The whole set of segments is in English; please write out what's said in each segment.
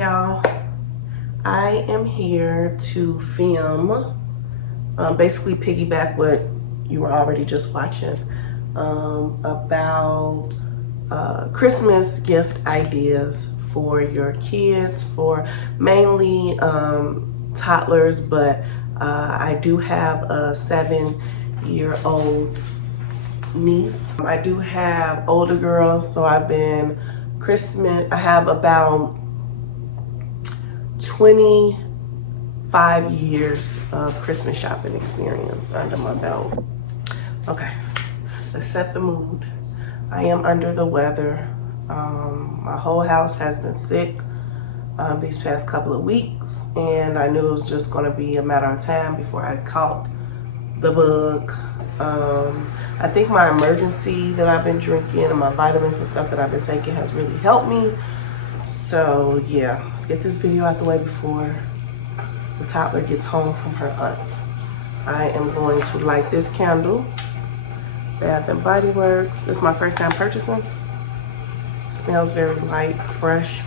y'all, I am here to film, basically piggyback what you were already just watching, about Christmas gift ideas for your kids, for mainly toddlers, but I do have a 7-year-old niece. I do have older girls, so I have about 25 years of Christmas shopping experience under my belt. Okay, let's set the mood. I am under the weather. My whole house has been sick these past couple of weeks, and I knew it was just going to be a matter of time before I caught the bug. I think my emergency that I've been drinking and my vitamins and stuff that I've been taking has really helped me. So yeah, let's get this video out the way before the toddler gets home from her aunt's. I am going to light this candle. Bath and Body Works. This is my first time purchasing. Smells very light, fresh.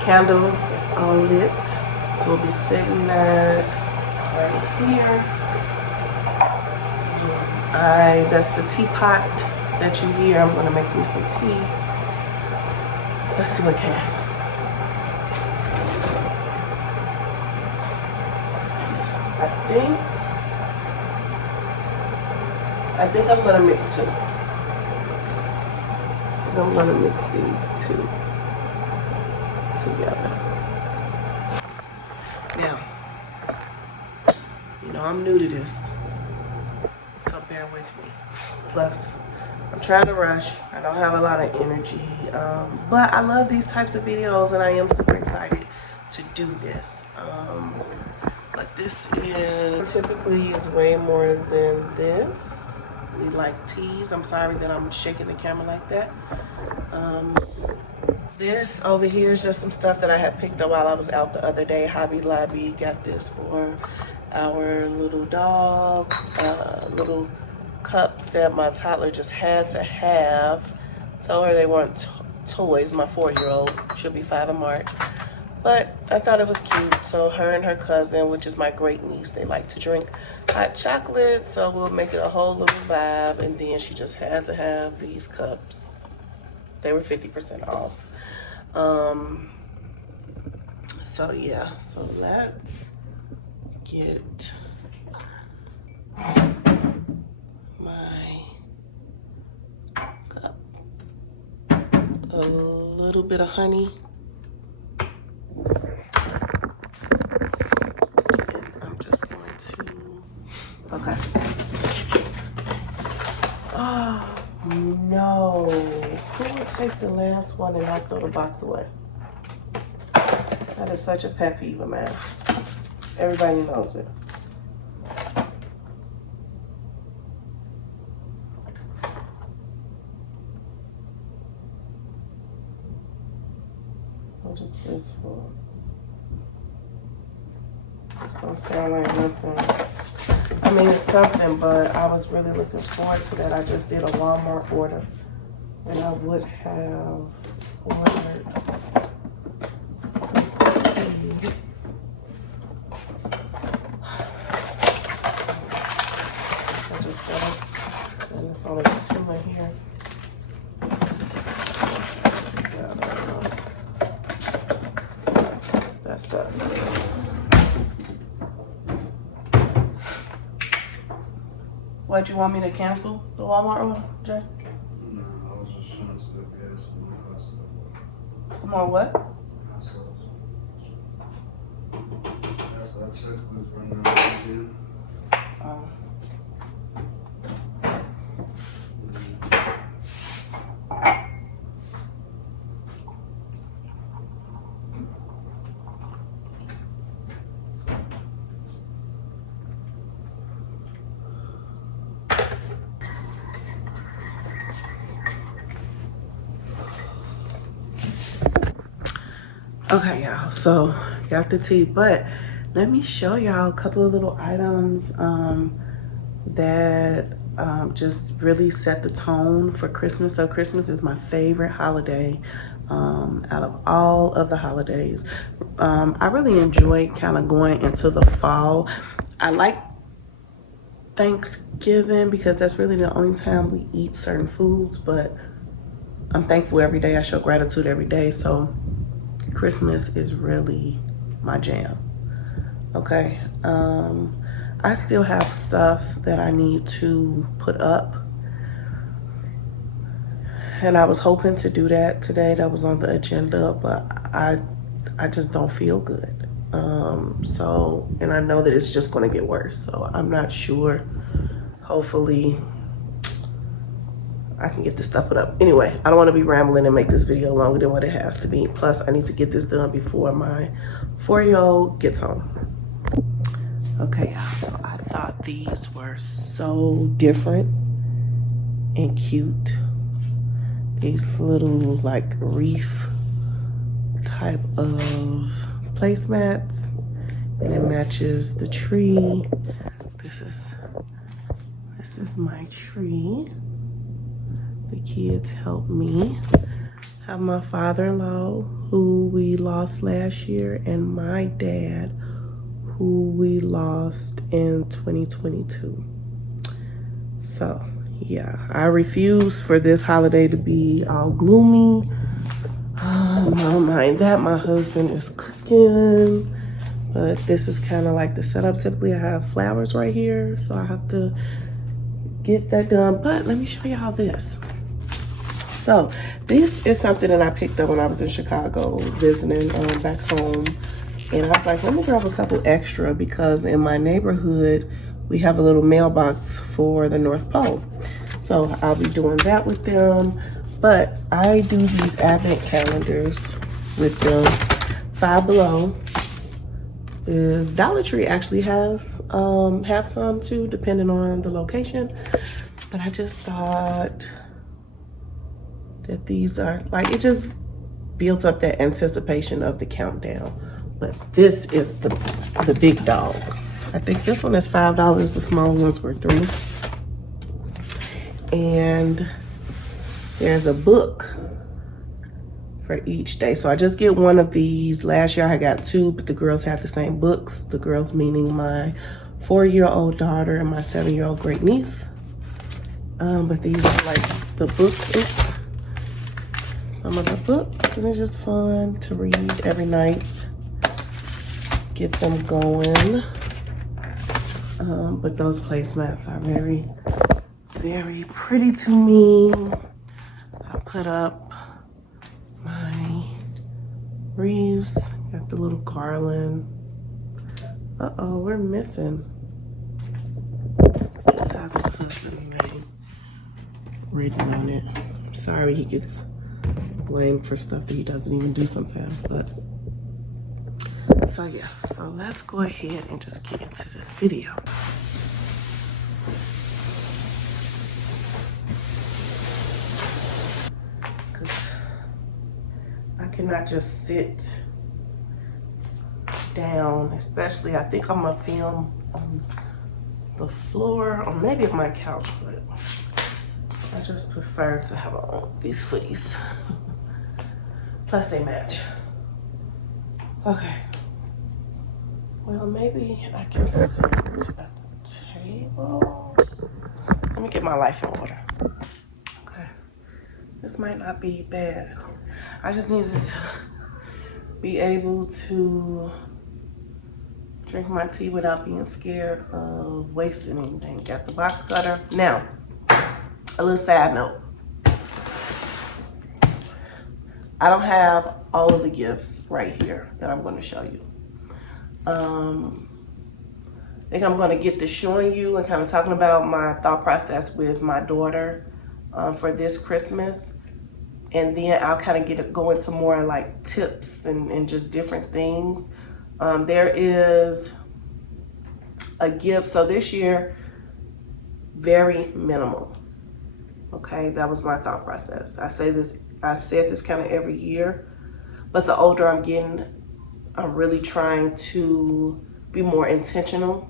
Candle is all lit. So we'll be setting that right here. That's the teapot that you hear. I'm gonna make me some tea. Let's see what can. I think I'm gonna mix two. I'm gonna mix these two together. Now, you know I'm new to this, so bear with me. Plus, I'm trying to rush. I don't have a lot of energy, but I love these types of videos, and I am super excited to do this. But this typically is way more than this. We like teas. I'm sorry that I'm shaking the camera like that. This over here is just some stuff that I had picked up while I was out the other day. Hobby Lobby. Got this for our little dog. Little cups that my toddler just had to have. Told her they weren't toys. My 4-year-old. She'll be 5 in March. But I thought it was cute. So her and her cousin, which is my great niece, they like to drink hot chocolate. So we'll make it a whole little vibe. And then she just had to have these cups. They were 50% off. So yeah, so let's get my cup. A little bit of honey. Okay. Oh, no. Who would take the last one and not throw the box away? That is such a pet peeve of mine. Everybody knows it. What is this for? This don't sound like nothing. I mean, it's something, but I was really looking forward to that. I just did a Walmart order, and I would have ordered tea. I just got it, and it's only 2 in here. That sucks. What, you want me to cancel the Walmart order, Jay? No, I was just trying to still get some more hot stuff. Some more what? Hot sauce. That's that checkbook running out of here. Okay, y'all, so got the tea, but let me show y'all a couple of little items that just really set the tone for Christmas. So Christmas is my favorite holiday out of all of the holidays. I really enjoy kind of going into the fall. I like Thanksgiving because that's really the only time we eat certain foods, but I'm thankful every day. I show gratitude every day. So Christmas is really my jam. Okay. I still have stuff that I need to put up. And I was hoping to do that today. That was on the agenda, but I just don't feel good. And I know that it's just gonna get worse. So I'm not sure. Hopefully I can get this stuff put up. Anyway, I don't want to be rambling and make this video longer than what it has to be. Plus, I need to get this done before my 4-year-old gets home. Okay, so I thought these were so different and cute. These little like reef type of placemats, and it matches the tree. This is my tree. The kids helped me. I have my father-in-law who we lost last year, and my dad who we lost in 2022. So yeah, I refuse for this holiday to be all gloomy. I don't mind that. My husband is cooking, but this is kind of like the setup. Typically I have flowers right here, so I have to get that done. But let me show y'all this. So this is something that I picked up when I was in Chicago visiting back home. And I was like, let me grab a couple extra because in my neighborhood, we have a little mailbox for the North Pole. So I'll be doing that with them. But I do these advent calendars with them. Five Below is Dollar Tree actually has have some too, depending on the location. But I just thought that these are like, it just builds up that anticipation of the countdown. But this is the big dog. I think this one is $5. The small ones were $3. And there's a book for each day. So I just get one of these. Last year I got 2, but the girls had the same books. The girls meaning my 4-year-old daughter and my 7-year-old great niece. But these are like the books. Oops. Some of the books, and it's just fun to read every night. Get them going. But those placemats are very, very pretty to me. I put up my wreaths, got the little garland. Uh-oh, we're missing. This has my husband's name written on it. I'm sorry he gets blamed for stuff that he doesn't even do sometimes, but so yeah, so let's go ahead and just get into this video. Cause I cannot just sit down, especially I think I'm gonna film on the floor or maybe on my couch, but I just prefer to have on these footies. Plus they match. Okay. Well, maybe I can sit at the table. Let me get my life in order. Okay. This might not be bad. I just need to be able to drink my tea without being scared of wasting anything. Got the box cutter. Now, a little side note. I don't have all of the gifts right here that I'm going to show you. I think I'm going to get to showing you and kind of talking about my thought process with my daughter for this Christmas. And then I'll kind of go into more like tips and just different things. There is a gift. So this year, very minimal. Okay, that was my thought process. I've said this kind of every year, but the older I'm getting, I'm really trying to be more intentional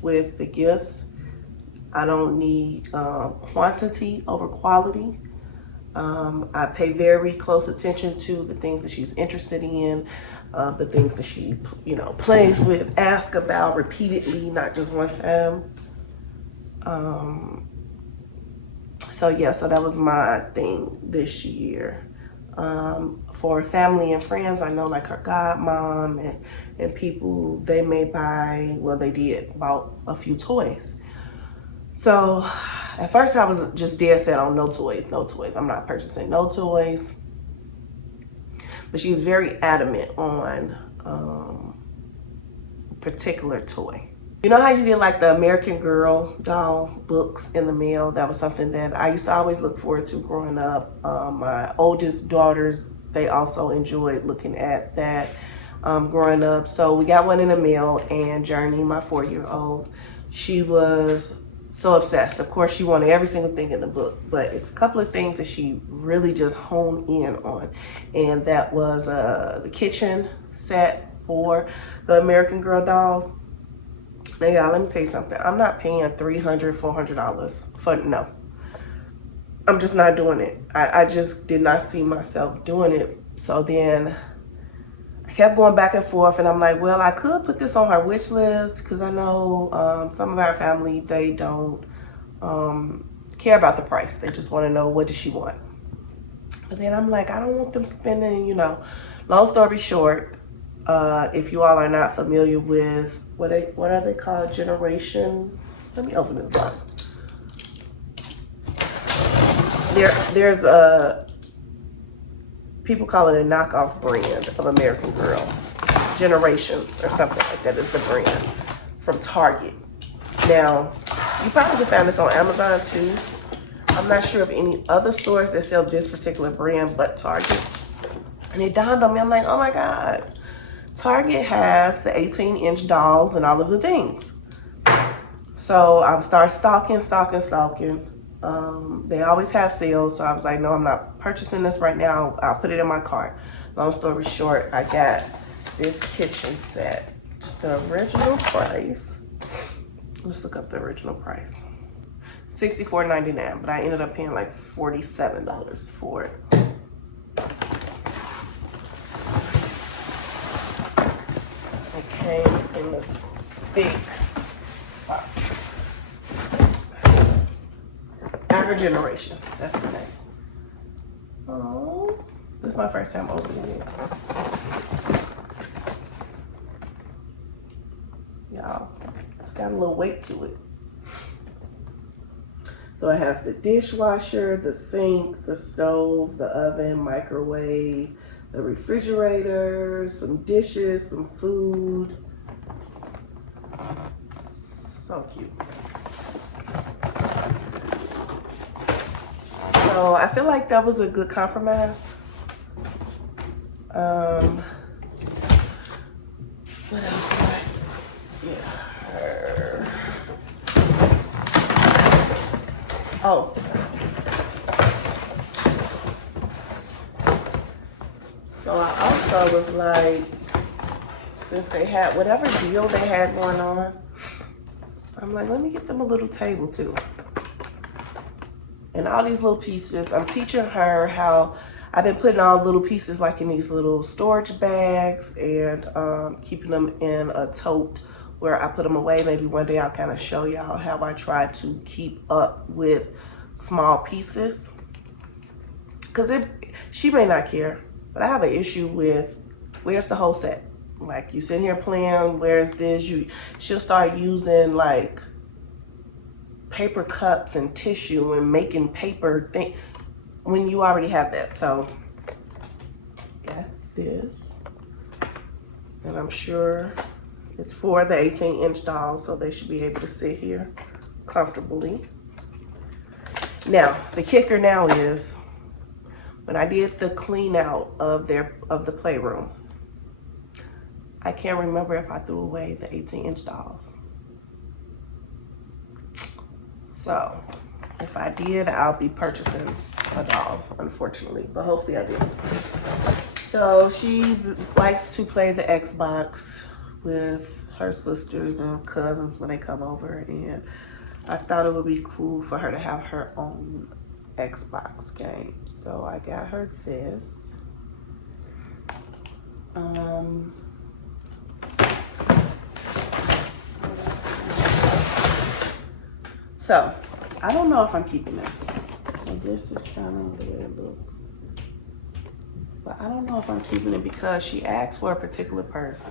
with the gifts. I don't need quantity over quality. I pay very close attention to the things that she's interested in, the things that she, plays with, ask about repeatedly, not just one time. So that was my thing this year. For family and friends, I know like her godmom and people, they may buy, well, they did, bought a few toys. So at first I was just dead set on no toys, no toys. I'm not purchasing no toys. But she was very adamant on particular toy. You know how you get like the American Girl doll books in the mail? That was something that I used to always look forward to growing up. My oldest daughters, they also enjoyed looking at that growing up. So we got one in the mail, and Journey, my 4-year-old, she was so obsessed. Of course, she wanted every single thing in the book, but it's a couple of things that she really just honed in on. And that was the kitchen set for the American Girl dolls. Now, y'all, let me tell you something. I'm not paying $300, $400 for, no. I'm just not doing it. I just did not see myself doing it. So then I kept going back and forth, and I'm like, well, I could put this on her wish list because I know some of our family, they don't care about the price. They just want to know, what does she want? But then I'm like, I don't want them spending, long story short, if you all are not familiar with what are they called? Generation. Let me open this box. There's a, people call it a knockoff brand of American Girl. Generations or something like that is the brand from Target. Now, you probably can find this on Amazon too. I'm not sure of any other stores that sell this particular brand but Target. And it dawned on me, I'm like, oh my God. Target has the 18-inch dolls and all of the things. So I started stalking. They always have sales, so I was like, no, I'm not purchasing this right now. I'll put it in my cart. Long story short, I got this kitchen set. The original price, let's look up the original price. $64.99, but I ended up paying like $47 for it. It came in this big box. Our Generation, that's the name. Oh, this is my first time opening it. Y'all, it's got a little weight to it. So it has the dishwasher, the sink, the stove, the oven, microwave, the refrigerator, some dishes, some food. So cute. So I feel like that was a good compromise. What else? Yeah. Oh. So I also was like, since they had whatever deal they had going on, I'm like, let me get them a little table too. And all these little pieces, I'm teaching her how I've been putting all little pieces like in these little storage bags and keeping them in a tote where I put them away. Maybe one day I'll kind of show y'all how I try to keep up with small pieces. Because she may not care, but I have an issue with where's the whole set? Like you sitting here playing, where's this? She'll start using like paper cups and tissue and making paper thing when you already have that. So got this, and I'm sure it's for the 18-inch dolls, so they should be able to sit here comfortably. Now the kicker now is when I did the clean out of the playroom, I can't remember if I threw away the 18-inch dolls. So if I did, I'll be purchasing a doll, unfortunately, but hopefully I did. So she likes to play the Xbox with her sisters and cousins when they come over, and I thought it would be cool for her to have her own Xbox game. So I got her this. So I don't know if I'm keeping this. So this is kind of the way it looks. But I don't know if I'm keeping it because she asked for a particular purse.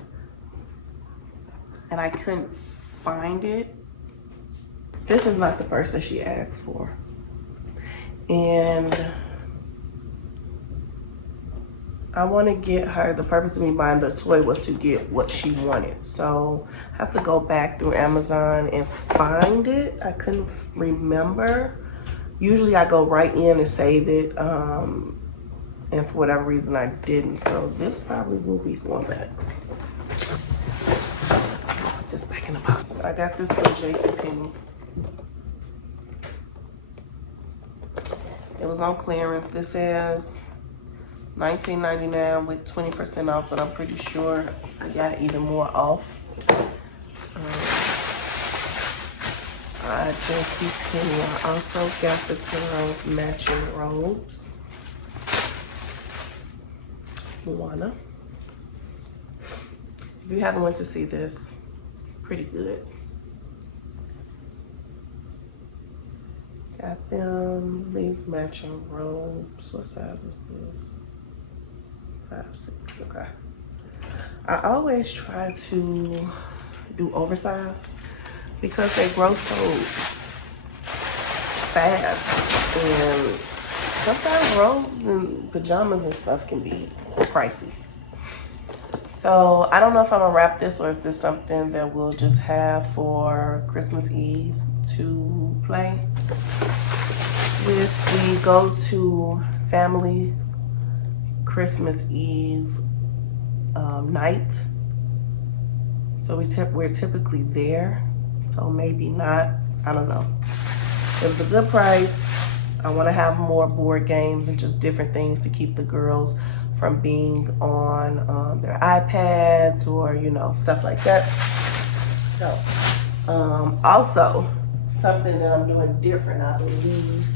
And I couldn't find it. This is not the purse that she asked for. And I want to get her, the purpose of me buying the toy was to get what she wanted. So I have to go back through Amazon and find it. I couldn't remember. Usually I go right in and save it. And for whatever reason I didn't. So this probably will be going back. Put this back in the box. I got this from JCPenney. It was on clearance. This says $19.99 with 20% off, but I'm pretty sure I got even more off. At JCPenney, I also got the girls matching robes. Moana. If you haven't went to see this, pretty good. Got them these matching robes. What size is this? 5'6", okay. I always try to do oversized because they grow so fast, and sometimes robes and pajamas and stuff can be pricey. So I don't know if I'm gonna wrap this or if this is something that we'll just have for Christmas Eve to play with. We go to family Christmas Eve night, so we're typically there. So maybe not, I don't know. It was a good price. I want to have more board games and just different things to keep the girls from being on their iPads or, you know, stuff like that. So, also, something that I'm doing different, I believe,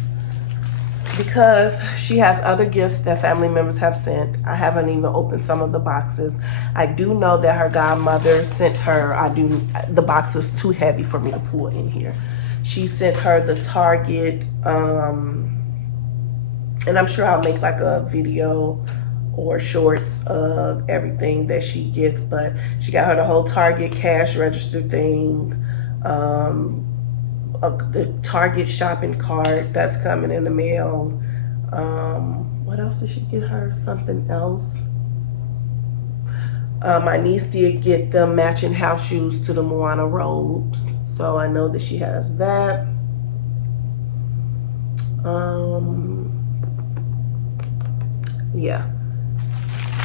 because she has other gifts that family members have sent. I haven't even opened some of the boxes. I do know that her godmother sent her, the box is too heavy for me to pull in here. She sent her the Target, and I'm sure I'll make like a video or shorts of everything that she gets, but she got her the whole Target cash register thing, the Target shopping cart that's coming in the mail. What else did she get her? Something else. My niece did get the matching house shoes to the Moana robes, so I know that she has that. Yeah,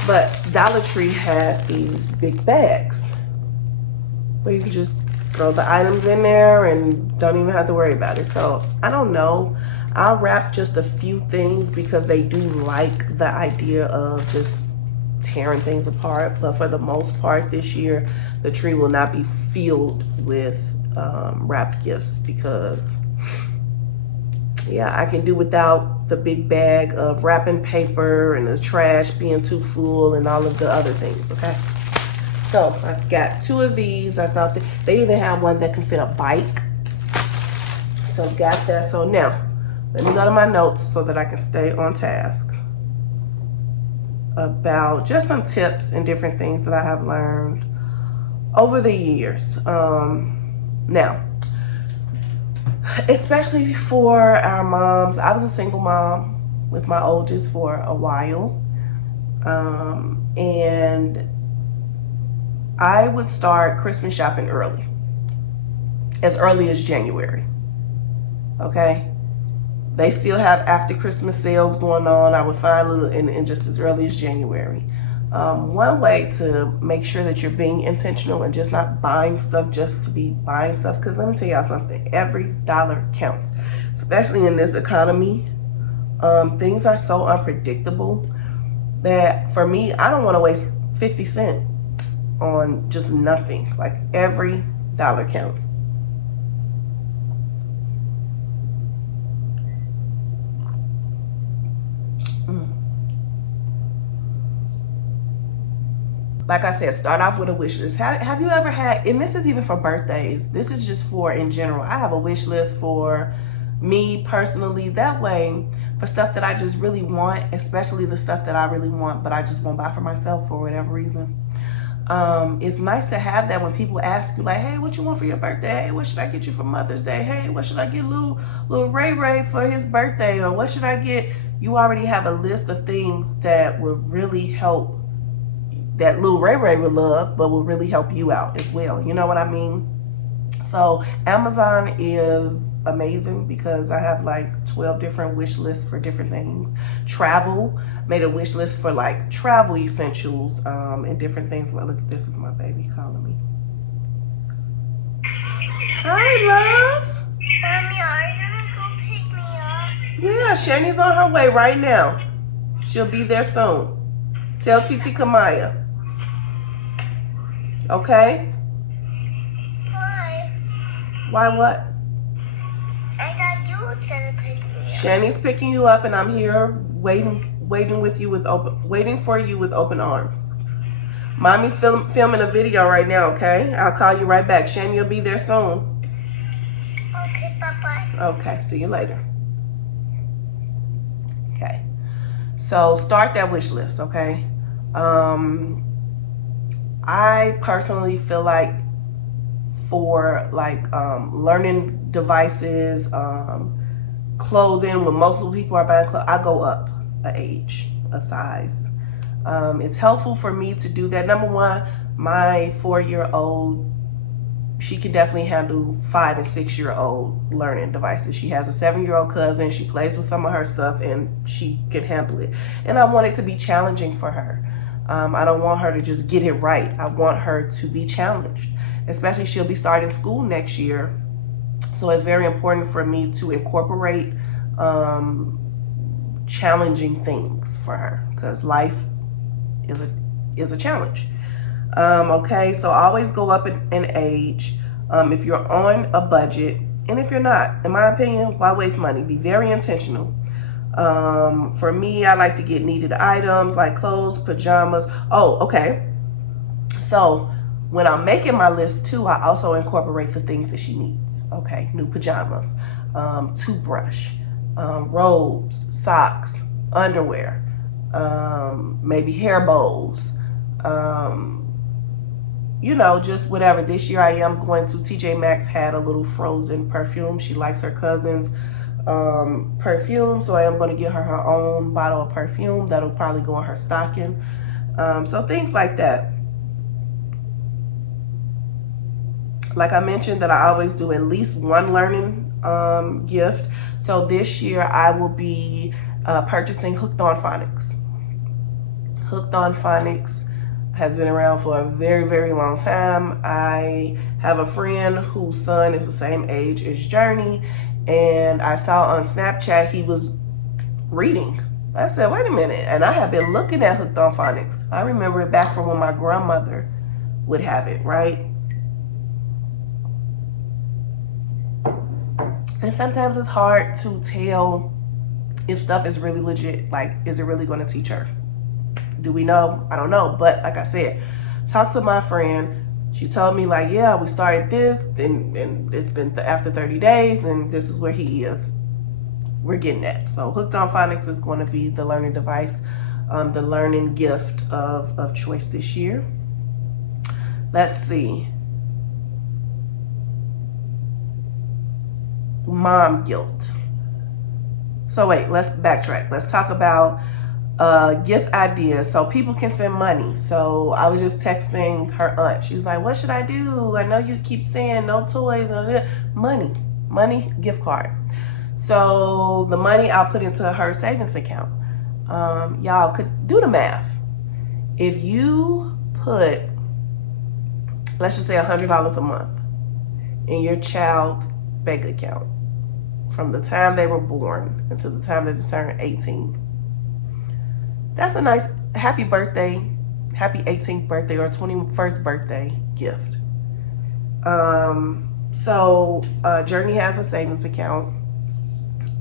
but Dollar Tree had these big bags where you can just throw the items in there and don't even have to worry about it. So I don't know, I'll wrap just a few things because they do like the idea of just tearing things apart, but for the most part this year the tree will not be filled with wrapped gifts because yeah, I can do without the big bag of wrapping paper and the trash being too full and all of the other things. Okay, so I've got 2 of these. I thought that they even have one that can fit a bike, so got that. So now let me go to my notes so that I can stay on task about just some tips and different things that I have learned over the years. Now, especially for our moms, I was a single mom with my oldest for a while, and I would start Christmas shopping early as January. Okay, they still have after Christmas sales going on. I would find a little in just as early as January. One way to make sure that you're being intentional and just not buying stuff just to be buying stuff, because let me tell y'all something, every dollar counts, especially in this economy. Things are so unpredictable that for me, I don't want to waste 50 cents on just nothing. Like every dollar counts. like I said, start off with a wish list. Have you ever had, and this is even for birthdays, this is just for in general. I have a wish list for me personally. That way, for stuff that I just really want, especially the stuff that I really want, but I just won't buy for myself for whatever reason. It's nice to have that when people ask you, like, hey, what you want for your birthday? Hey, what should I get you for Mother's Day? Hey, what should I get little Ray Ray for his birthday? Or what should I get? You already have a list of things that would really help, that little Ray Ray would love, but will really help you out as well. You know what I mean? So Amazon is amazing because I have like 12 different wish lists for different things. Travel, made a wish list for like travel essentials and different things. Look, this is my baby calling me. Hi, love. Mommy, are you gonna go pick me up? Yeah, Shani's on her way right now. She'll be there soon. Tell Titi Kamaya. Okay? Why? Why what? I thought you were gonna pick me up. Shani's picking you up and I'm here waiting with you with waiting for you with open arms. Mommy's filming a video right now, okay? I'll call you right back. Shani will be there soon. Okay, bye-bye. Okay, see you later. Okay. So start that wish list, okay? I personally feel like for like learning devices, clothing, when multiple people are buying clothes, I go up an age, a size. It's helpful for me to do that. Number one, my 4-year-old, she can definitely handle 5 and 6-year-old learning devices. She has a 7-year-old cousin. She plays with some of her stuff and she can handle it. And I want it to be challenging for her. I don't want her to just get it right. I want her to be challenged, especially she'll be starting school next year. So it's very important for me to incorporate challenging things for her because life is a challenge. Okay, so always go up in age if you're on a budget, and if you're not, in my opinion, why waste money? Be very intentional. For me, I like to get needed items like clothes, pajamas. Oh, okay. So when I'm making my list too, I also incorporate the things that she needs. Okay, new pajamas, toothbrush, robes, socks, underwear, maybe hair bows, you know, just whatever. This year I am going to, TJ Maxx had a little frozen perfume. She likes her cousin's perfume, so I am going to get her her own bottle of perfume that'll probably go in her stocking. So things like that. Like I mentioned, that I always do at least one learning gift. So this year I will be purchasing Hooked on Phonics. Hooked on Phonics has been around for a very, very long time. I have a friend whose son is the same age as Journey, and I saw on Snapchat he was reading. I said, wait a minute, and I have been looking at Hooked on Phonics. I remember it back from when my grandmother would have it, right? And sometimes it's hard to tell if stuff is really legit. Like, is it really going to teach her? Do we know? I don't know. But like I said, talk to my friend. She told me, like, yeah, we started this and it's been after 30 days and this is where he is. We're getting that. So Hooked on Phonics is going to be the learning device, the learning gift of choice this year. Let's see. Mom guilt. So wait, let's backtrack. Let's talk about gift ideas so people can send money. So I was just texting her aunt. She's like, what should I do? I know you keep saying no toys. Money, gift card. So the money I'll put into her savings account. Y'all could do the math. If you put, let's just say $100 a month in your child's bank account from the time they were born until the time they turned 18, that's a nice happy birthday, happy 18th birthday or 21st birthday gift. So Journey has a savings account,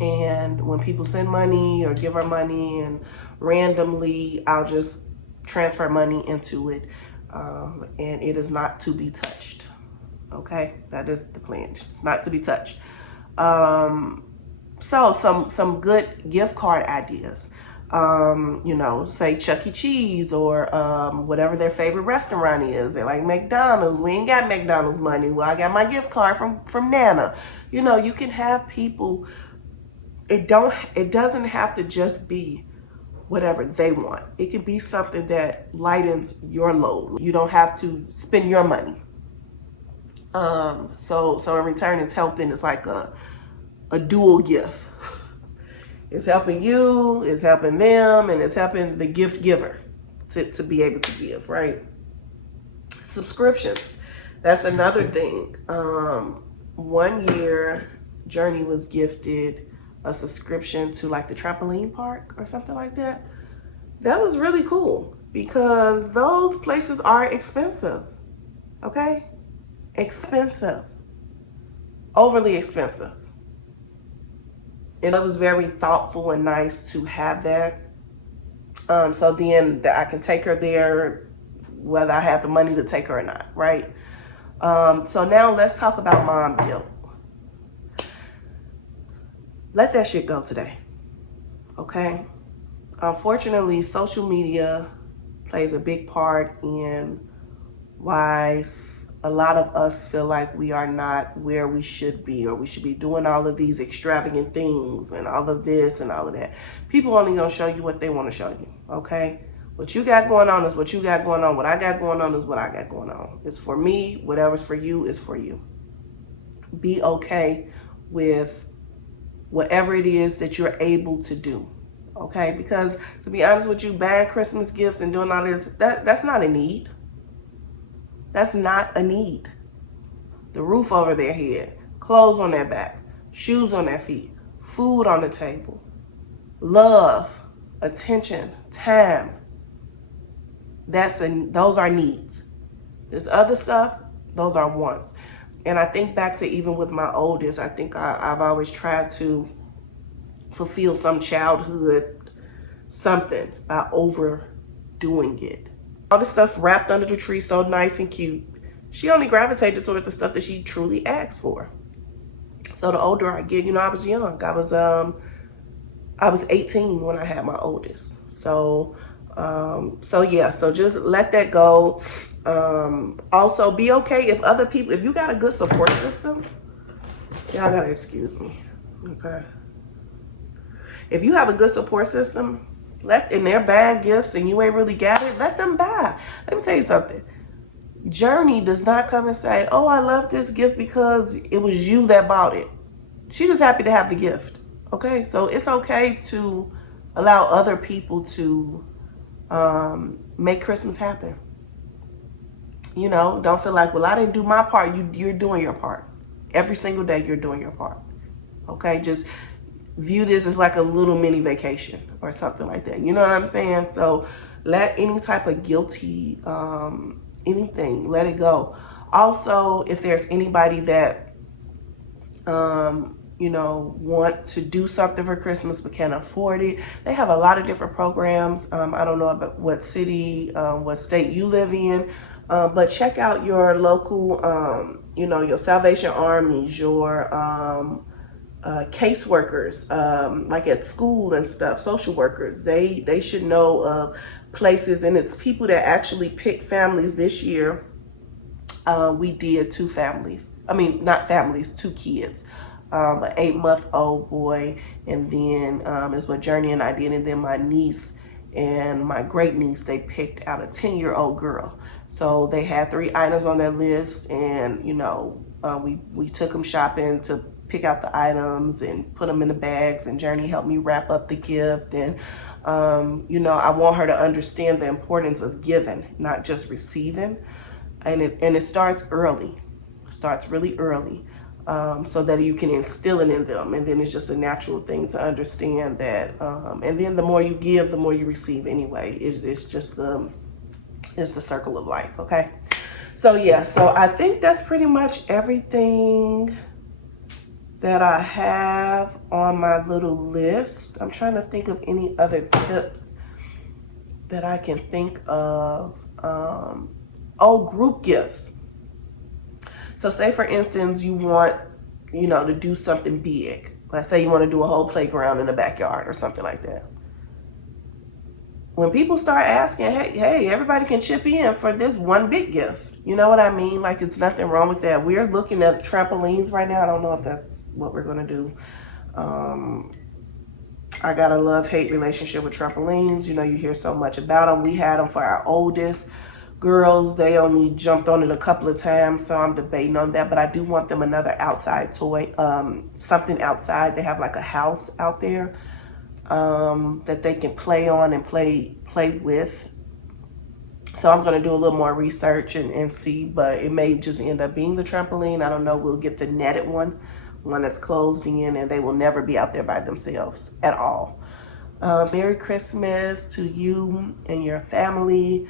and when people send money or give her money and randomly, I'll just transfer money into it. and it is not to be touched. Okay, that is the plan. It's not to be touched. So some good gift card ideas. Say Chuck E. Cheese or whatever their favorite restaurant is. They like McDonald's. We ain't got McDonald's money. Well, I got my gift card from Nana. You can have people. It doesn't have to just be whatever they want. It can be something that lightens your load. You don't have to spend your money. So in return, it's helping. It's like a dual gift. It's helping you, it's helping them, and it's helping the gift giver to be able to give, right? Subscriptions. That's another thing. 1 year, Journey was gifted a subscription to like the trampoline park or something like that. That was really cool because those places are expensive. Okay? Expensive. Overly expensive. And it was very thoughtful and nice to have that. So then I can take her there whether I have the money to take her or not, right? So now let's talk about mom guilt. Let that shit go today, okay? Unfortunately, social media plays a big part in why a lot of us feel like we are not where we should be, or we should be doing all of these extravagant things and all of this and all of that. People only gonna show you what they want to show you, okay? What you got going on is what you got going on. What I got going on is what I got going on. It's for me. Whatever's for you is for you. Be okay with whatever it is that you're able to do, okay? Because to be honest with you, buying Christmas gifts and doing all this, that's not a need. That's not a need. The roof over their head, clothes on their backs, shoes on their feet, food on the table, love, attention, time. Those are needs. This other stuff, those are wants. And I think back to even with my oldest, I think I've always tried to fulfill some childhood something by overdoing it. All the stuff wrapped under the tree, so nice and cute. She only gravitated toward the stuff that she truly asked for. So the older I get, I was young. I was 18 when I had my oldest. So just let that go. Also be okay if other people, if you got a good support system, y'all gotta excuse me, okay? If you have a good support system, and they're buying gifts and you ain't really got it, let them buy. Let me tell you something. Journey does not come and say, oh, I love this gift because it was you that bought it. She's just happy to have the gift, okay? So it's okay to allow other people to make Christmas happen. Don't feel like, well, I didn't do my part. You're doing your part. Every single day you're doing your part, okay? Just view this as like a little mini vacation or something like that. You know what I'm saying? So let any type of guilty, anything, let it go. Also, if there's anybody that, want to do something for Christmas but can't afford it, they have a lot of different programs. I don't know about what city, what state you live in, but check out your local, your Salvation Armies, your caseworkers, like at school and stuff, social workers. They should know of places, and it's people that actually pick families. This year, we did 2 families. I mean, not families, 2 kids. An 8-month-old boy, and then is what Journey and I did, and then my niece and my great niece, they picked out a 10-year-old girl. So they had 3 items on their list, and we took them shopping to pick out the items and put them in the bags, and Journey helped me wrap up the gift. And I want her to understand the importance of giving, not just receiving. And it starts early. It starts really early, so that you can instill it in them, and then it's just a natural thing to understand that. And then the more you give, the more you receive anyway. It's just the circle of life. Okay. So I think that's pretty much everything that I have on my little list. I'm trying to think of any other tips that I can think of. Oh, group gifts. So say for instance, you want, to do something big. Let's say you want to do a whole playground in the backyard or something like that. When people start asking, hey, everybody can chip in for this one big gift. You know what I mean? Like, it's nothing wrong with that. We're looking at trampolines right now. I don't know if that's what we're going to do. I got a love-hate relationship with trampolines. You hear so much about them. We had them for our oldest girls. They only jumped on it a couple of times, so I'm debating on that. But I do want them another outside toy, something outside. They have like a house out there that they can play on and play with. So I'm going to do a little more research and see, but it may just end up being the trampoline. I don't know. We'll get the netted one that's closed in, and they will never be out there by themselves at all. Merry Christmas to you and your family.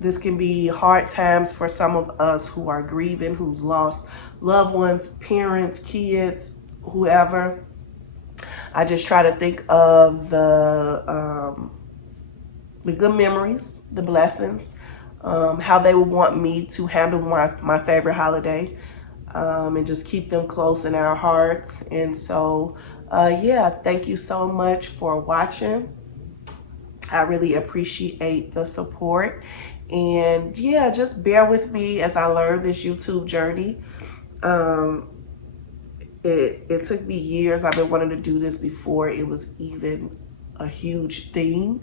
This can be hard times for some of us who are grieving, who's lost loved ones, parents, kids, whoever. I just try to think of the good memories, the blessings, how they would want me to handle my favorite holiday, and just keep them close in our hearts. And so, thank you so much for watching. I really appreciate the support. And just bear with me as I learn this YouTube journey. It took me years. I've been wanting to do this before it was even a huge thing.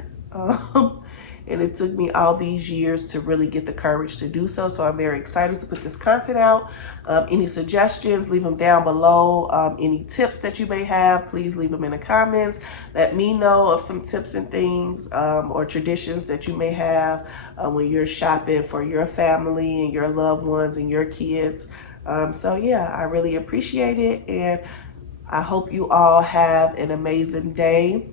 And it took me all these years to really get the courage to do so. So I'm very excited to put this content out. Any suggestions, leave them down below. Any tips that you may have, please leave them in the comments. Let me know of some tips and things or traditions that you may have when you're shopping for your family and your loved ones and your kids. I really appreciate it. And I hope you all have an amazing day.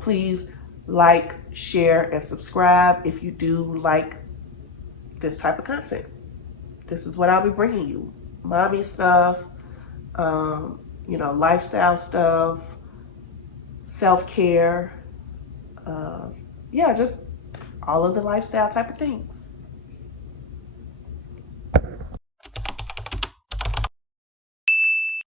Please like, share, and subscribe if you do like this type of content. This is what I'll be bringing you. Mommy stuff, lifestyle stuff, self-care, just all of the lifestyle type of things.